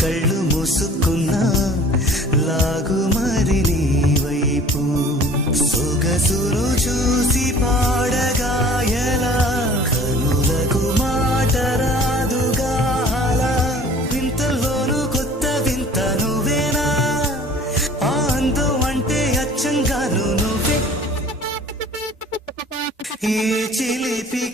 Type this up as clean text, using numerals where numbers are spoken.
కళ్ళు మూసుకున్నా లాగు మరి నీ వైపు సొగసును చూసి పాడగా ఎలా కనులకు మాట రాదుగా అలా వింతల్లోనూ కొత్త వింత నువ్వేనా ఆ అందం అంటే అచ్చంగాను నువ్వే ఏ చిలిపి